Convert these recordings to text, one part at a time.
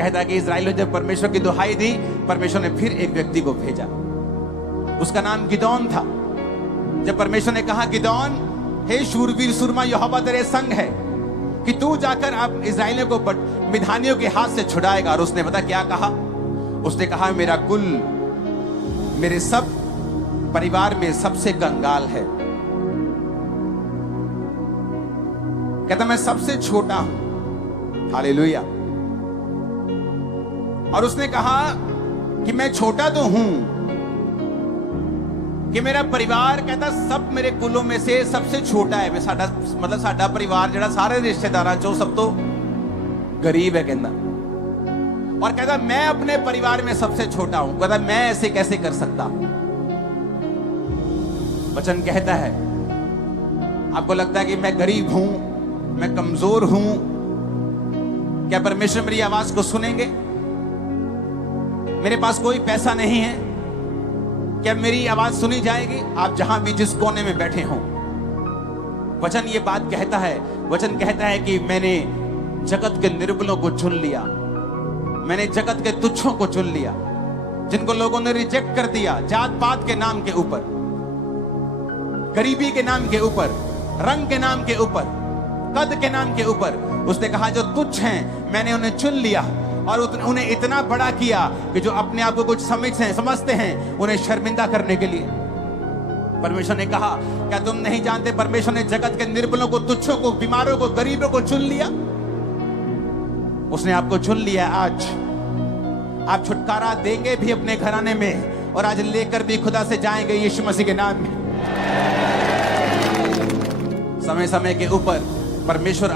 कहता है कि इस्राएल ने जब परमेश्वर की दुहाई दी, परमेश्वर ने फिर एक व्यक्ति को भेजा, उसका नाम गिदोन था। जब परमेश्वर ने कहा, गिदोन, हे शूरवीर सूरमा, यहोवा तेरे संग है कि तू जाकर अब इस्राएलियों को मिधानियों के हाथ से छुड़ाएगा। और उसने पता क्या कहा? उसने कहा, मेरा कुल, मेरे सब परिवार में सबसे कंगाल है। कहता मैं सबसे छोटा हूं। हालेलुया। और उसने कहा कि मैं छोटा तो हूं कि मेरा परिवार, कहता सब मेरे कुलों में से सबसे छोटा है। मैं साडा मतलब साडा परिवार जड़ा सारे रिश्तेदारां चों सब तो गरीब है कहता। और कहता मैं अपने परिवार में सबसे छोटा हूं। कहता मैं ऐसे कैसे कर सकता हूं? वचन कहता है, आपको लगता है कि मैं गरीब हूं, मैं कमजोर हूं, क्या परमेश्वर मेरी आवाज को सुनेंगे? मेरे पास कोई पैसा नहीं है, क्या मेरी आवाज सुनी जाएगी? आप जहां भी जिस कोने में बैठे हों, वचन ये बात कहता है, वचन कहता है कि मैंने जगत के निर्बलों को चुन लिया, मैंने जगत के तुच्छों को चुन लिया, जिनको लोगों ने रिजेक्ट कर दिया जात पात के नाम के ऊपर, गरीबी के नाम के ऊपर, रंग के नाम के ऊपर, कद के नाम के ऊपर। उसने कहा जो तुच्छ हैं मैंने उन्हें चुन लिया और उन्हें इतना बड़ा किया कि जो अपने आप को कुछ समझते हैं उन्हें शर्मिंदा करने के लिए। परमेश्वर ने कहा, क्या तुम नहीं जानते परमेश्वर ने जगत के निर्बलों को, तुच्छों को, बीमारों को, गरीबों को चुन लिया? उसने आपको चुन लिया। आज आप छुटकारा देंगे भी अपने घराने में और आज लेकर भी खुदा से जाएंगे यीशु मसीह के नाम में। समय समय के ऊपर परमेश्वर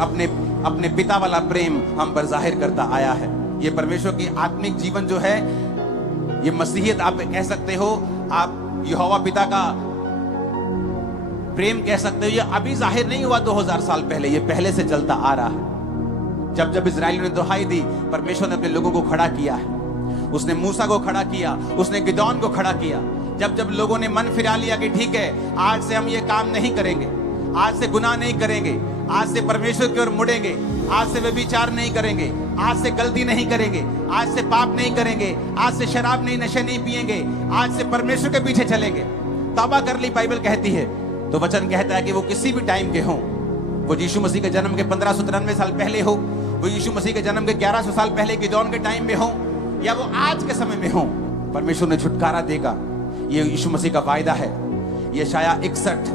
अपने पिता वाला प्रेम हम पर जाहिर करता आया है। ये परमेश्वर की आत्मिक जीवन जो है, ये मसीहियत आप कह सकते हो, आप यहोवा पिता का प्रेम कह सकते हो। ये अभी जाहिर नहीं हुआ 2000 साल पहले, ये पहले से चलता आ रहा है। जब जब इस्राएलियों ने दुहाई दी, परमेश्वर ने अपने लोगों को खड़ा किया है। उसने मूसा को खड़ा किया, उसने गिदोन को खड़ा किया। जब जब लोगों ने मन फिरा लिया कि ठीक है, आज से हम ये काम नहीं करेंगे, आज से गुनाह नहीं करेंगे, आज से परमेश्वर की ओर मुड़ेंगे, आज से व्यभिचार नहीं करेंगे, आज से गलती नहीं करेंगे, आज से पाप नहीं करेंगे, आज से शराब नहीं, नशे नहीं पिएंगे, आज से परमेश्वर के पीछे चलेंगे, तौबा कर ली बाइबल कहती है। तो वचन कहता है कि वो किसी भी टाइम के हों, वो यीशु मसीह के जन्म के 1593 साल पहले हो, वो यीशु मसीह के जन्म के 1100 साल पहले गिदोन के टाइम में हो, या वो आज के समय में हो, परमेश्वर ने छुटकारा देगा। ये यीशु मसीह का वायदा है। यशायाह 61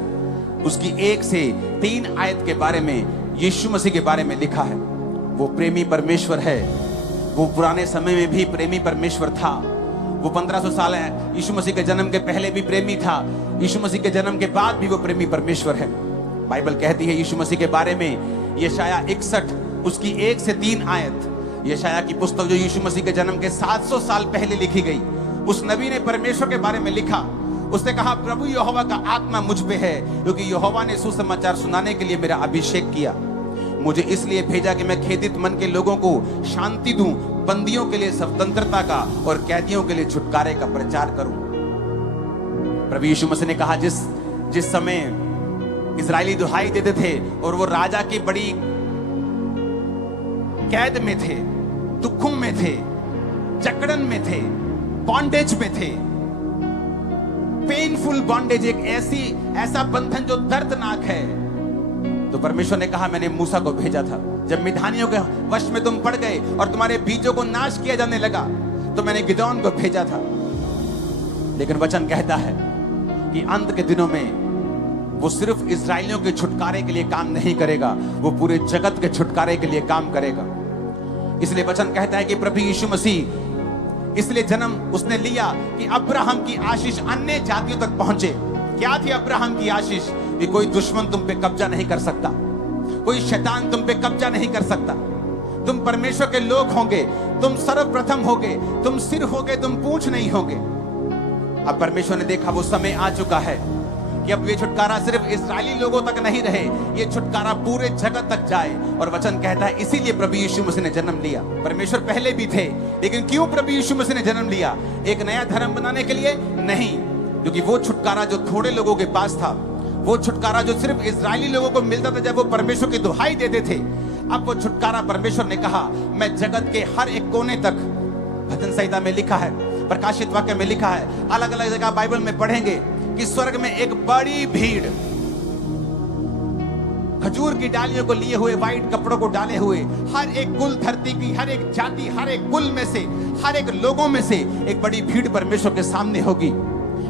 उसकी 1 से 3 आयत के बारे में, यीशु मसीह के बारे में लिखा है। वो प्रेमी परमेश्वर है। वो पुराने समय में भी प्रेमी परमेश्वर था। वो 1500 साल है, यीशु मसीह के जन्म के पहले भी प्रेमी था, यीशु मसीह के जन्म के बाद भी वो प्रेमी परमेश्वर है। बाइबल कहती है यीशु मसीह के बारे में, यशायाह 61 उसकी 1 से 3 आयत, यशायाह की पुस्तक जो यीशु मसीह के जन्म के 700 साल पहले लिखी गई, उस नबी ने परमेश्वर के बारे में लिखा। उसने कहा, प्रभु यहोवा का आत्मा मुझ पे है, क्योंकि यहोवा ने सुसमाचार सुनाने के लिए मेरा अभिषेक किया। मुझे इसलिए भेजा कि मैं खेदित मन के लोगों को शांति दूं, बंदियों के लिए स्वतंत्रता का और कैदियों के लिए छुटकारे का प्रचार करूं। प्रभु यीशु मसीह ने कहा, जिस समय इजरायली दुहाई देते थे और वो राजा की बड़ी कैद में थे, दुखों में थे, जकड़न में थे, बॉन्डेज में थे, पेनफुल बॉन्डेज, एक ऐसा बंधन जो दर्दनाक है। तो परमेश्वर ने कहा, मैंने मूसा को भेजा था। जब मिधानियों के वश में तुम पड़ गए और तुम्हारे बीजों को नाश किया जाने लगा, तो मैंने गिदोन को भेजा था। लेकिन वचन कहता है कि अंत के दिनों में वो सिर्फ इस्राएलियों के छुटकारे के लिए काम नहीं करेगा, वो पूरे जगत के छुटकारे के लिए काम करेगा। इसलिए वचन कहता है कि प्रभु यीशु मसीह इसलिए जन्म उसने लिया कि अब्राहम की आशीष अन्य जातियों तक पहुंचे। क्या थी अब्राहम की आशीष? कि कोई दुश्मन तुम पे कब्जा नहीं कर सकता, कोई शैतान तुम पे कब्जा नहीं कर सकता। तुम परमेश्वर के लोग होंगे, तुम सर्वप्रथम होगे, तुम सिर होगे, तुम पूंछ नहीं होगे। अब परमेश्वर ने देखा वो समय आ चुका है कि अब ये छुटकारा सिर्फ इस्राएली लोगों तक नहीं रहे, ये छुटकारा पूरे जगत तक जाए। और वचन कहता है इसीलिए प्रभु यीशु मसीह ने जन्म लिया। परमेश्वर पहले भी थे, लेकिन क्यों प्रभु यीशु मसीह ने जन्म लिया? एक नया धर्म बनाने के लिए नहीं, क्योंकि वो छुटकारा जो थोड़े लोगों के पास था, वो छुटकारा जो सिर्फ इस्राएली लोगों को मिलता था जब वो परमेश्वर की दुहाई देते थे, अब वो छुटकारा परमेश्वर ने कहा, मैं जगत के हर एक कोने तक, भजन संहिता में लिखा है, प्रकाशित वाक्य में लिखा है, अलग अलग जगह बाइबल में पढ़ेंगे कि स्वर्ग में एक बड़ी भीड़, खजूर की डालियों को लिए हुए, व्हाइट कपड़ों को डाले हुए, हर एक कुल, धरती की हर एक जाति, हर एक कुल में से, हर एक लोगों में से एक बड़ी भीड़ परमेश्वर के सामने होगी।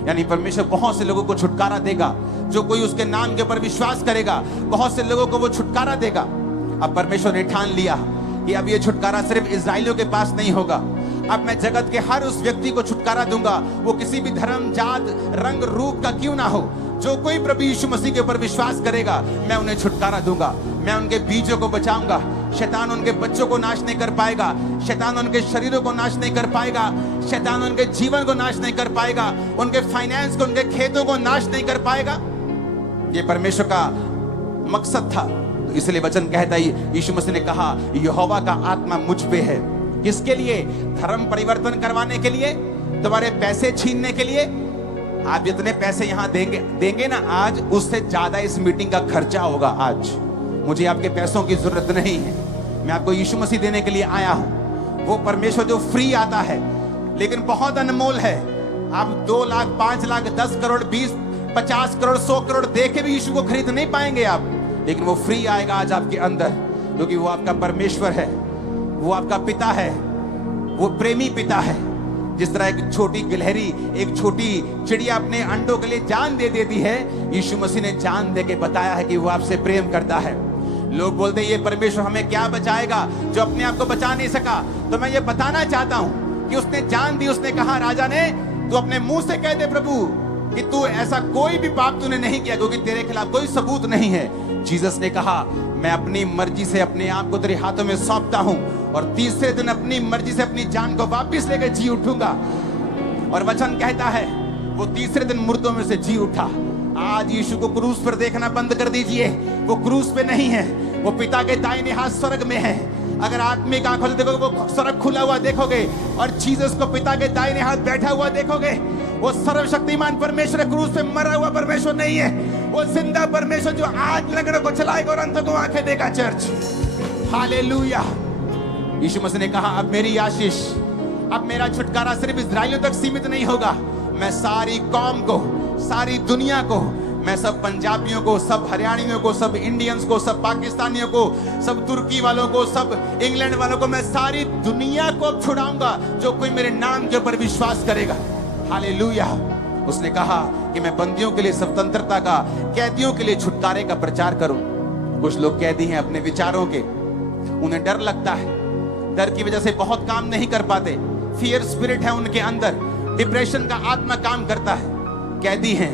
यानी परमेश्वर बहुत से लोगों को छुटकारा देगा, जो कोई उसके नाम के ऊपर विश्वास करेगा, बहुत से लोगों को वो छुटकारा देगा। अब परमेश्वर ने ठान लिया कि अब ये छुटकारा सिर्फ इस्राएलियों के पास नहीं होगा, अब मैं जगत के हर उस व्यक्ति को छुटकारा दूंगा, वो किसी भी धर्म, जात, रंग, रूप का क्यों ना हो, जो कोई प्रभु यीशु मसीह के ऊपर विश्वास करेगा, मैं उन्हें छुटकारा दूंगा। मैं उनके बीजों को बचाऊंगा, शैतान उनके बच्चों को नाश नहीं कर पाएगा, शैतान उनके शरीरों को नाश नहीं कर पाएगा, शैतान उनके जीवन को नाश नहीं कर पाएगा, उनके फाइनेंस को, उनके खेतों को नाश नहीं कर पाएगा। ये परमेश्वर का मकसद था। तो इसलिए वचन कहता है, यीशु मसीह ने कहा, यहोवा का आत्मा मुझ पे है। किसके लिए? धर्म परिवर्तन करवाने के लिए, तुम्हारे पैसे छीनने के लिए। आप जितने पैसे यहां देंगे ना आज, उससे ज्यादा इस मीटिंग का खर्चा होगा। आज मुझे आपके पैसों की जरूरत नहीं है, मैं आपको यीशु मसीह देने के लिए आया हूं। वो परमेश्वर जो फ्री आता है लेकिन बहुत अनमोल है। आप 2 लाख, 5 लाख, 10 करोड़, 20, 50 करोड़, 100 करोड़ दे के भी यीशु को खरीद नहीं पाएंगे आप, लेकिन वो फ्री आएगा आज आपके अंदर, क्योंकि वो आपका परमेश्वर है, वो आपका पिता है, वो प्रेमी पिता है। जिस तरह एक छोटी गिलहरी, एक छोटी चिड़िया अपने अंडों के लिए जान दे देती है, यीशु मसीह ने जान दे के बताया है कि वो आपसे प्रेम करता है। लोग बोलते हैं ये परमेश्वर हमें क्या बचाएगा जो अपने आप को बचा नहीं सका। तो मैं ये बताना चाहता हूं कि उसने जान दी। उसने कहा, राजा ने, तू अपने मुंह से कह दे प्रभु कि तू ऐसा कोई भी पाप तूने नहीं किया, क्योंकि तेरे खिलाफ कोई सबूत नहीं है। जीसस ने कहा, मैं अपनी मर्जी से अपने आप को तेरे हाथों में सौंपता हूं और तीसरे दिन अपनी मर्जी से अपनी जान को वापस लेकर जी उठूंगा। और वचन कहता है वो तीसरे दिन मुर्दों में से जी उठा। आज यीशु को क्रूस पर देखना बंद कर दीजिए। वो क्रूस पे नहीं है, वो पिता के दाहिने हाथ स्वर्ग में है। अगर आत्मिक आंखों से देखोगे, वो स्वर्ग खुला हुआ देखोगे और जीसस को पिता के दाहिने हाथ बैठा हुआ देखोगे। वो सर्वशक्तिमान परमेश्वर क्रूस पे मरा हुआ परमेश्वर नहीं है, वो जिंदा परमेश्वर जो आज लंगड़ों को चलाएगा और अंधों को आंखें देगा। Church, hallelujah. यीशु मसीह ने कहा, अब मेरी आशीष, अब मेरा छुटकारा सिर्फ इस्राएलियों तक सीमित नहीं होगा, मैं सारी कौम को, सारी दुनिया को, मैं सब पंजाबियों को, सब हरियाणियों को, सब इंडियंस को, सब पाकिस्तानियों को, सब तुर्की वालों को, सब इंग्लैंड वालों को, मैं सारी दुनिया को छुड़ाऊंगा जो कोई मेरे नाम के ऊपर विश्वास करेगा। हालेलुया। उसने कहा कि मैं बंदियों के लिए स्वतंत्रता का, कैदियों के लिए छुटकारे का प्रचार करूं। कुछ लोग कैदी हैं अपने विचारों के, उन्हें डर लगता है, डर की वजह से बहुत काम नहीं कर पाते। फियर स्पिरिट है उनके अंदर, डिप्रेशन का आत्मा काम करता है। कैदी हैं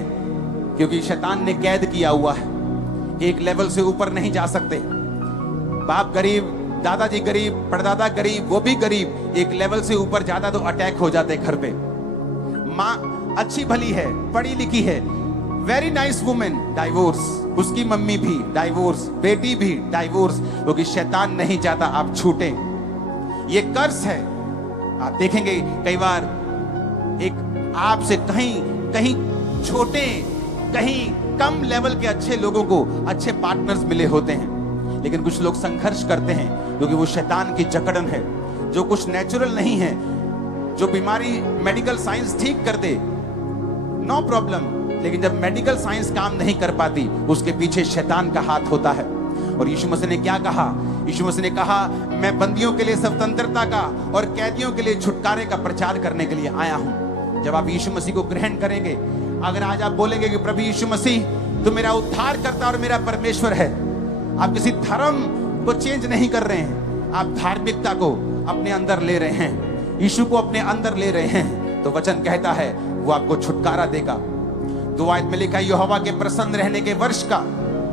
क्योंकि शैतान ने कैद किया हुआ है, एक लेवल से ऊपर नहीं जा सकते। बाप गरीब, दादाजी गरीब, परदादा गरीब, वो भी गरीब, एक लेवल से ऊपर ज्यादा तो अटैक हो जाते घर पे। माँ अच्छी भली है, पढ़ी लिखी है, वेरी नाइस वुमेन, डाइवोर्स, उसकी मम्मी भी डाइवोर्स, बेटी भी डाइवोर्स, क्योंकि शैतान नहीं चाहता आप छूटे। ये कर्ज है। आप देखेंगे कई बार एक आपसे कहीं छोटे, कहीं कम लेवल के अच्छे लोगों को अच्छे पार्टनर्स मिले होते हैं, लेकिन कुछ लोग संघर्ष करते हैं क्योंकि वो शैतान की जकड़न है। जो कुछ नेचुरल नहीं है, जो बीमारी मेडिकल साइंस ठीक कर दे, नो प्रॉब्लम, लेकिन जब मेडिकल साइंस काम नहीं कर पाती, उसके पीछे शैतान का हाथ होता है। और यीशु मसीह ने क्या कहा? यीशु मसीह ने कहा, मैं बंदियों के लिए स्वतंत्रता का और कैदियों के लिए छुटकारे का प्रचार करने के लिए आया हूं। जब आप यीशु मसीह को ग्रहण करेंगे, अगर आज आप बोलेंगे कि प्रभु यीशु मसीह तो मेरा उद्धार करता और मेरा परमेश्वर है, आप किसी धर्म को चेंज नहीं कर रहे हैं, आप धार्मिकता को अपने अंदर ले रहे हैं, यीशु को अपने अंदर ले रहे हैं, तो वचन कहता है वो आपको छुटकारा देगा। 2 आयत में लिखा है, यहोवा के प्रसन्न रहने के वर्ष का,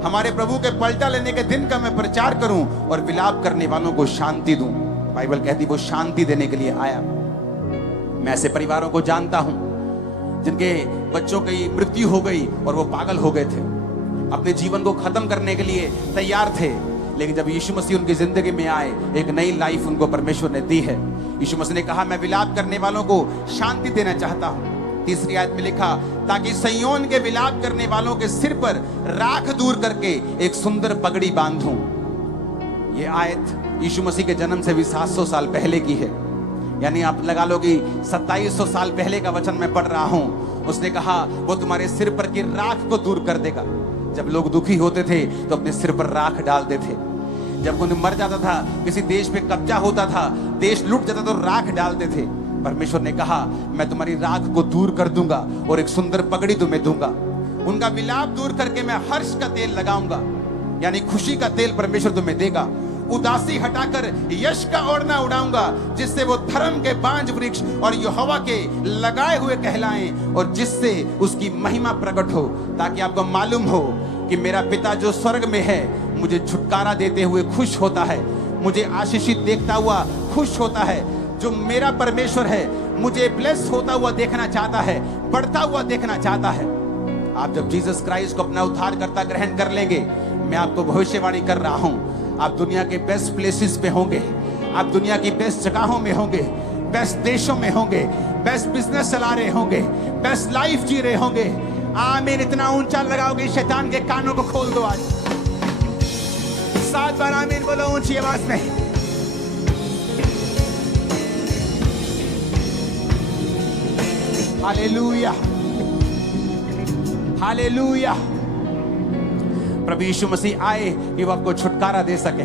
हमारे प्रभु के पलटा लेने के दिन का मैं प्रचार करूं और विलाप करने वालों को शांति दूं। बाइबल कहती वो शांति देने के लिए आया। मैं ऐसे परिवारों को जानता हूं जिनके बच्चों की मृत्यु हो गई और वो पागल हो गए थे, अपने जीवन को खत्म करने के लिए तैयार थे, लेकिन जब यीशु मसीह उनकी जिंदगी में आए, एक नई लाइफ उनको परमेश्वर ने दी है। यीशु मसीह ने कहा, मैं विलाप करने वालों को शांति देना चाहता हूं। 3 आयत में लिखा, ताकि सिय्योन के विलाप करने वालों के सिर पर राख दूर करके एक सुंदर पगड़ी बांधूं। ये आयत यीशु मसीह के जन्म से भी 700 साल पहले की है। यानी आप लगा लो कि 2700 साल पहले का वचन मैं पढ़ रहा हूं। उसने कहा वो तुम्हारे सिर पर की राख को दूर कर देगा। जब लोग दुखी होते थे तो अपने सिर पर राख डालते थे। जब कोई मर जाता था, किसी देश पे कब्जा होता था, देश लूट जाता तो राख डालते थे। परमेश्वर ने कहा मैं तुम्हारी राख को दूर कर दूंगा और एक सुंदर पगड़ी तुम्हें दूंगा। उनका विलाप दूर करके मैं हर्ष का तेल लगाऊंगा, यानी खुशी का तेल परमेश्वर तुम्हें देगा। उदासी हटाकर यश का ओढ़ना उड़ाऊंगा, जिससे वो धर्म के बांज वृक्ष और यहोवा के लगाए हुए कहलाएं और जिससे उसकी महिमा प्रकट हो, ताकि आपको मालूम हो कि मेरा पिता जो स्वर्ग में है मुझे छुटकारा देते हुए खुश होता है, मुझे आशीषित देखता हुआ खुश होता है। जो मेरा परमेश्वर है मुझे ब्लेस होता हुआ देखना चाहता है, बढ़ता हुआ देखना चाहता है। आप जब जीसस क्राइस्ट को अपना उद्धारकर्ता ग्रहण कर लेंगे, मैं आपको भविष्यवाणी कर रहा हूं, आप दुनिया के बेस्ट प्लेसेस पे होंगे, आप दुनिया की बेस्ट जगहों में होंगे, बेस्ट देशों में होंगे, बेस्ट बिजनेस चला रहे होंगे, बेस्ट लाइफ जी रहे होंगे। आमीन। इतना ऊंचा लगाओगे शैतान के कानों को खोल दो। आज 7 बार आमीन बोलो ऊंची आवाज में। Hallelujah, hallelujah. प्रभु यीशु मसीह आए कि वो आपको छुटकारा दे सके,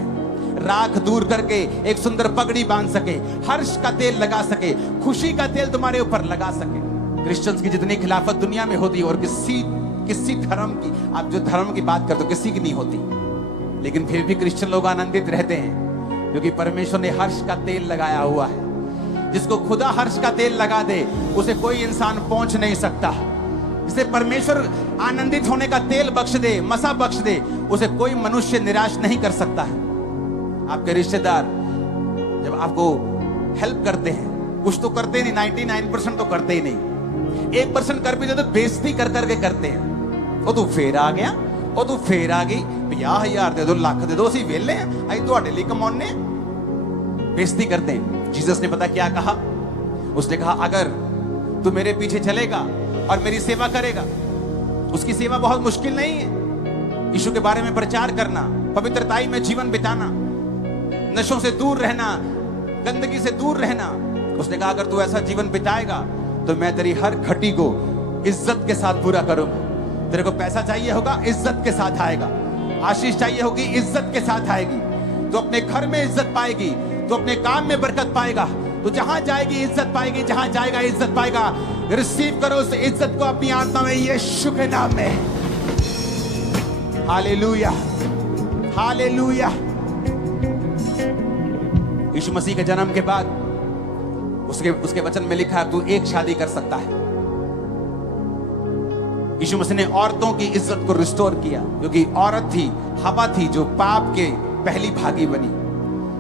राख दूर करके एक सुंदर पगड़ी बांध सके, हर्ष का तेल लगा सके, खुशी का तेल तुम्हारे ऊपर लगा सके। क्रिश्चियंस की जितनी खिलाफत दुनिया में होती है, और किसी धर्म की, आप जो धर्म की बात करते हो, किसी की नहीं होती, लेकिन फिर भी क्रिश्चियन लोग आनंदित रहते हैं, क्योंकि परमेश्वर ने हर्ष का तेल लगाया हुआ है। जिसको खुदा हर्ष का तेल लगा दे उसे कोई इंसान पहुंच नहीं सकता। जिसे परमेश्वर आनंदित होने का तेल बख्श दे, मसा बख्श दे, उसे कोई मनुष्य निराश नहीं कर सकता है। आपके रिश्तेदार जब आपको हेल्प करते हैं, कुछ तो करते नहीं, 99% तो करते ही नहीं, 1% कर भी दे तो बेइज्जती कर करके करते हैं। ओ तू फेर आ गया, ओ तू फेर आ गई, 50,000 दे दो, लाख दे दो, असी वेले हैं, आई तुहाडे लई कमाउने। बेइज्जती करते हैं। जीसस ने पता क्या कहा? उसने कहा अगर तू मेरे पीछे चलेगा और मेरी सेवा करेगा, उसकी सेवा बहुत मुश्किल नहीं है। यीशु के बारे में प्रचार करना, पवित्रताई में जीवन बिताना, नशों से दूर रहना, गंदगी से दूर रहना। उसने कहा अगर तू ऐसा जीवन बिताएगा तो मैं तेरी हर घटी को इज्जत के साथ पूरा करूंगा। तेरे को पैसा चाहिए होगा, इज्जत के साथ आएगा। आशीष चाहिए होगी, इज्जत के साथ आएगी। तो अपने घर में इज्जत पाएगी, तो अपने काम में बरकत पाएगा, तो जहां जाएगी इज्जत पाएगी, जहां जाएगा इज्जत पाएगा। रिसीव करो उस इज्जत को अपनी आत्मा में, यीशु के नाम में। Hallelujah, hallelujah. यीशु मसीह के जन्म के बाद उसके वचन में लिखा है तू एक शादी कर सकता है। यीशु मसीह ने औरतों की इज्जत को रिस्टोर किया, क्योंकि औरत थी, हवा थी, जो पाप के पहली भागी बनी।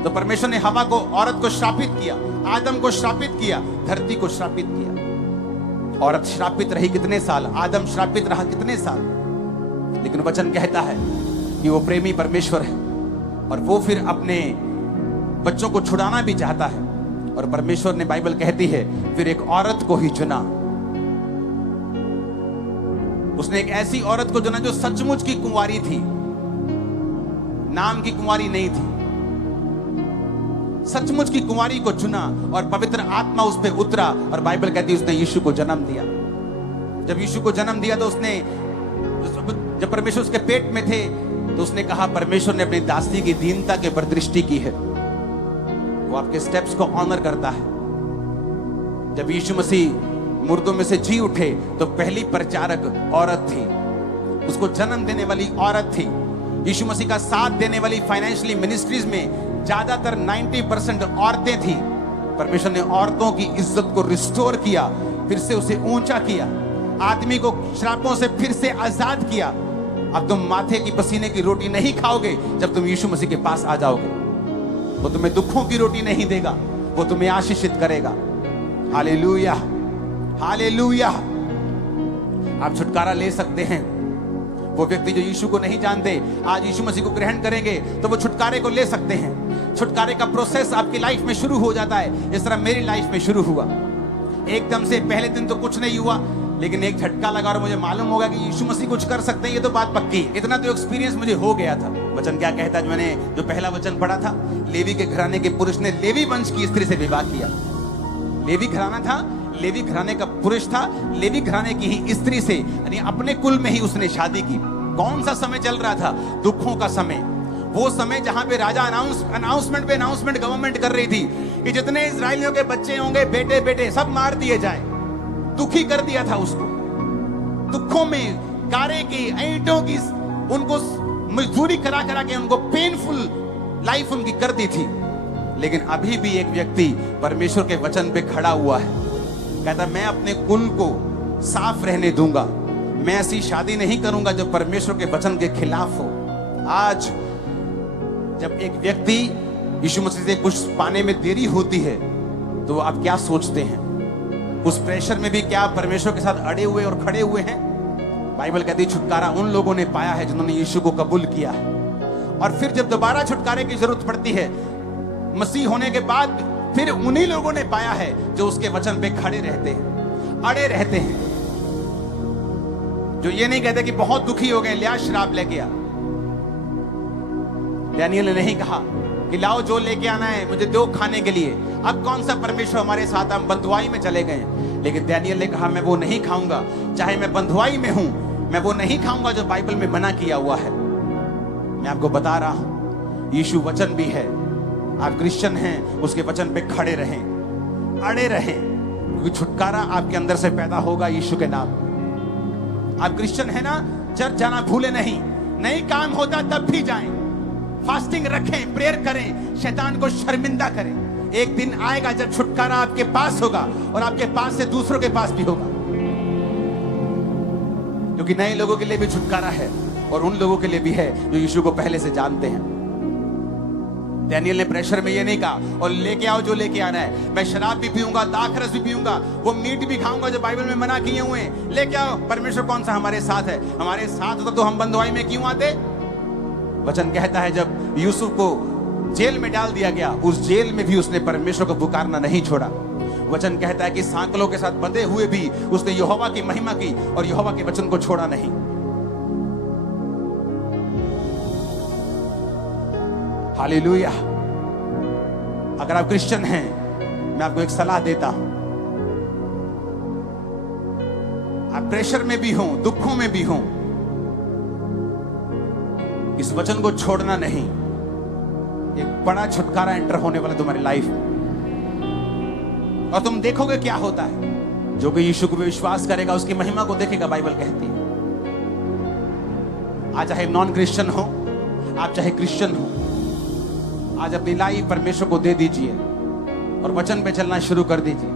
तो परमेश्वर ने हवा को, औरत को श्रापित किया, आदम को श्रापित किया, धरती को श्रापित किया। औरत श्रापित रही कितने साल, आदम श्रापित रहा कितने साल, लेकिन वचन कहता है कि वो प्रेमी परमेश्वर है और वो फिर अपने बच्चों को छुड़ाना भी चाहता है। और परमेश्वर ने, बाइबल कहती है, फिर एक औरत को ही चुना। उसने एक ऐसी औरत को चुना जो सचमुच की कुंवारी थी, नाम की कुंवारी नहीं थी, सचमुच की कुंवारी को चुना और पवित्र आत्मा उस पे उतरा। और बाइबल कहती है उसने यीशु को जन्म दिया। जब यीशु को जन्म दिया तो उसने, जब परमेश्वर उसके पेट में थे तो उसने कहा, परमेश्वर ने अपनी दासी की दीनता के ऊपर दृष्टि की है, वो आपके स्टेप्स को ऑनर करता है। जब यीशु मसीह मुर्दों में से जी उठे तो पहली प्रचारक औरत थी, उसको जन्म देने वाली औरत थी। यीशु मसीह का साथ देने वाली फाइनेंशियली मिनिस्ट्रीज में ज्यादातर 90% औरतें थी। परमेश्वर ने औरतों की इज्जत को रिस्टोर किया, फिर से उसे ऊंचा किया, आदमी को श्रापों से फिर से आजाद किया। अब तुम माथे की पसीने की रोटी नहीं खाओगे जब तुम यीशु मसीह के पास आ जाओगे। वो तुम्हें दुखों की रोटी नहीं देगा, वो तुम्हें आशीषित करेगा। Hallelujah, hallelujah. आप छुटकारा ले सकते हैं। वो व्यक्ति जो यीशु को नहीं जानते, आज यीशु मसीह को ग्रहण करेंगे तो वो छुटकारे को ले सकते हैं। छुटकारे का प्रोसेस आपकी लाइफ में शुरू हो जाता है, इस तरह मेरी लाइफ में शुरू हुआ। एकदम से पहले दिन तो कुछ नहीं हुआ, लेकिन एक झटका लगा और मुझे मालूम होगा कि यीशु मसीह कुछ कर सकते हैं, ये तो बात पक्की। इतना तो एक्सपीरियंस मुझे हो गया था। वचन क्या कहता है, मैंने जो पहला वचन पढ़ा था, लेवी के घराने के पुरुष ने लेवी वंश की स्त्री से विवाह किया। लेवी घराना था, लेवी घराने का पुरुष था, लेवी घराने की ही स्त्री से, यानी अपने कुल में ही उसने शादी की। कौन सा समय चल रहा था? दुखों का समय। वो समय जहां पे राजा अनाउंसमेंट गवर्नमेंट कर रही थी कि जितने इजरायलियों के बच्चे होंगे, बेटे बेटे सब मार दिए जाए। दुखी कर दिया था उसको। दुखों में गारे की, ईंटों की, उनको मजदूरी करा करा के उनको पेनफुल लाइफ उनकी कर दी थी। लेकिन अभी भी एक व्यक्ति परमेश्वर के वचन पे खड़ा हुआ है, कहता मैं अपने कुल को साफ रहने दूंगा, मैं ऐसी शादी नहीं करूंगा जो परमेश्वर के वचन के खिलाफ हो। आज जब एक व्यक्ति यीशु मसीह से कुछ पाने में देरी होती है तो आप क्या सोचते हैं? उस प्रेशर में भी क्या परमेश्वर के साथ अड़े हुए और खड़े हुए हैं? बाइबल कहती है छुटकारा उन लोगों ने पाया है जिन्होंने यीशु को कबूल किया है। और फिर जब दोबारा छुटकारे की जरूरत पड़ती है मसीह होने के बाद, फिर उन्हीं लोगों ने पाया है जो उसके वचन पे खड़े रहते हैं, अड़े रहते हैं, जो ये नहीं कहते कि बहुत दुखी हो गए, लिया शराब लेके आ। डैनियल ने नहीं कहा कि लाओ जो लेके आना है मुझे दो खाने के लिए। अब कौन सा परमेश्वर हमारे साथ, हम बंधुआई में चले गए। लेकिन डैनियल ने कहा मैं वो नहीं खाऊंगा, चाहे मैं बंधुआई में हूं, मैं वो नहीं खाऊंगा जो बाइबल में मना किया हुआ है। मैं आपको बता रहा हूं, यीशु वचन भी है। आप क्रिश्चियन हैं, उसके वचन पे खड़े रहें, अड़े रहें, क्योंकि छुटकारा आपके अंदर से पैदा होगा यीशु के नाम। आप क्रिश्चियन है ना, चर्च जाना भूले नहीं काम होता तब भी जाएं, फास्टिंग रखें, प्रेयर करें, शैतान को शर्मिंदा करें। एक दिन आएगा जब छुटकारा आपके पास होगा और आपके पास से दूसरों के पास भी होगा, क्योंकि नए लोगों के लिए भी छुटकारा है और उन लोगों के लिए भी है जो यीशु को पहले से जानते हैं। डैनियल ने प्रेशर में ये नहीं कहा और लेके आओ जो लेके आना है, मैं शराब भी पीऊंगा, दाखरस भी पीऊंगा, वो मीट भी खाऊंगा जो बाइबल में मना किए हुए हैं, लेके आओ। परमेश्वर कौन सा हमारे साथ है? हमारे साथ होता तो हम बंधुआई में क्यों आते? वचन कहता है जब यूसुफ को जेल में डाल दिया गया, उस जेल में भी उसने परमेश्वर को पुकारना नहीं छोड़ा। वचन कहता है कि सांकलों के साथ बंधे हुए भी उसने यहोवा की महिमा की और यहोवा के वचन को छोड़ा नहीं। हालेलुया। अगर आप क्रिश्चियन हैं, मैं आपको एक सलाह देता हूं, आप प्रेशर में भी हो, दुखों में भी हो, इस वचन को छोड़ना नहीं। एक बड़ा छुटकारा एंटर होने वाला तुम्हारी लाइफ में, और तुम देखोगे क्या होता है। जो कि यीशु को भी विश्वास करेगा उसकी महिमा को देखेगा, बाइबल कहती है। आज चाहे नॉन क्रिश्चियन हो, आप चाहे क्रिश्चियन हो, आज अपनी लाइफ परमेश्वर को दे दीजिए और वचन पे चलना शुरू कर दीजिए,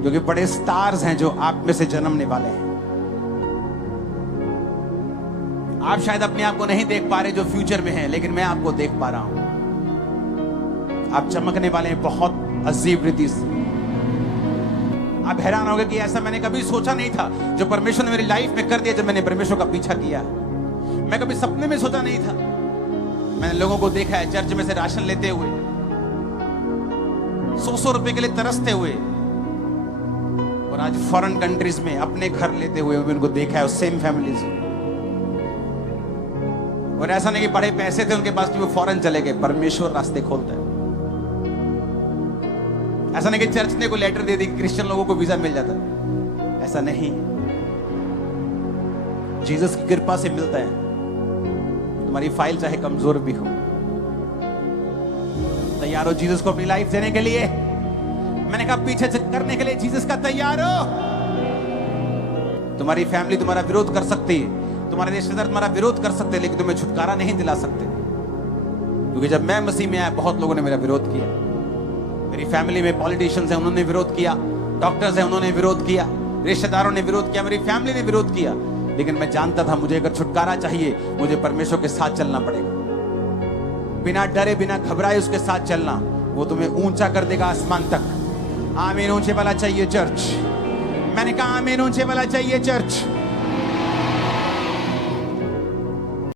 क्योंकि बड़े स्टार्स हैं जो आप में से जन्मने वाले हैं। आप शायद अपने आप को नहीं देख पा रहे जो फ्यूचर में है, लेकिन मैं आपको देख पा रहा हूं। आप चमकने वाले हैं बहुत अजीब रीति से। आप हैरान होंगे कि ऐसा मैंने कभी सोचा नहीं था जो परमेश्वर ने मेरी लाइफ में कर दिया जब मैंने परमेश्वर का पीछा किया। मैं कभी सपने में सोचा नहीं था। मैंने लोगों को देखा है चर्च में से राशन लेते हुए, 100 रुपए के लिए तरसते हुए, और आज फॉरेन कंट्रीज में अपने घर लेते हुए उनको देखा है, सेम फैमिलीज। और ऐसा नहीं कि बड़े पैसे थे उनके पास कि वो फॉरेन चले गए, परमेश्वर रास्ते खोलता है। ऐसा नहीं कि चर्च ने कोई लेटर दे दी क्रिश्चियन लोगों को वीजा मिल जाता, ऐसा नहीं। जीसस की कृपा से मिलता है। तुम्हारी फाइल चाहे कमजोर भी हो, तैयार हो जीसस को अपनी लाइफ देने के लिए? मैंने कहा पीछे करने के लिए जीसस का तैयार हो? तुम्हारी फैमिली तुम्हारा विरोध कर सकती है, तुम्हारे रिश्तेदार तुम्हारा विरोध कर सकते हैं, लेकिन तुम्हें छुटकारा नहीं दिला सकते। क्योंकि जब मैं मसीह में आया बहुत लोगों ने मेरा विरोध किया। मेरी फैमिली में पॉलिटिशियंस हैं, उन्होंने विरोध किया, डॉक्टर्स हैं, उन्होंने विरोध किया, रिश्तेदारों ने विरोध किया, मेरी फैमिली ने विरोध किया। लेकिन मैं जानता था मुझे अगर छुटकारा चाहिए, मुझे परमेश्वर के साथ चलना पड़ेगा। बिना डरे बिना घबराए उसके साथ चलना, वो तुम्हें ऊंचा कर देगा आसमान तक। आमीन ऊंचे वाला चाहिए चर्च। मैंने कहा आमीन ऊंचे वाला चाहिए चर्च।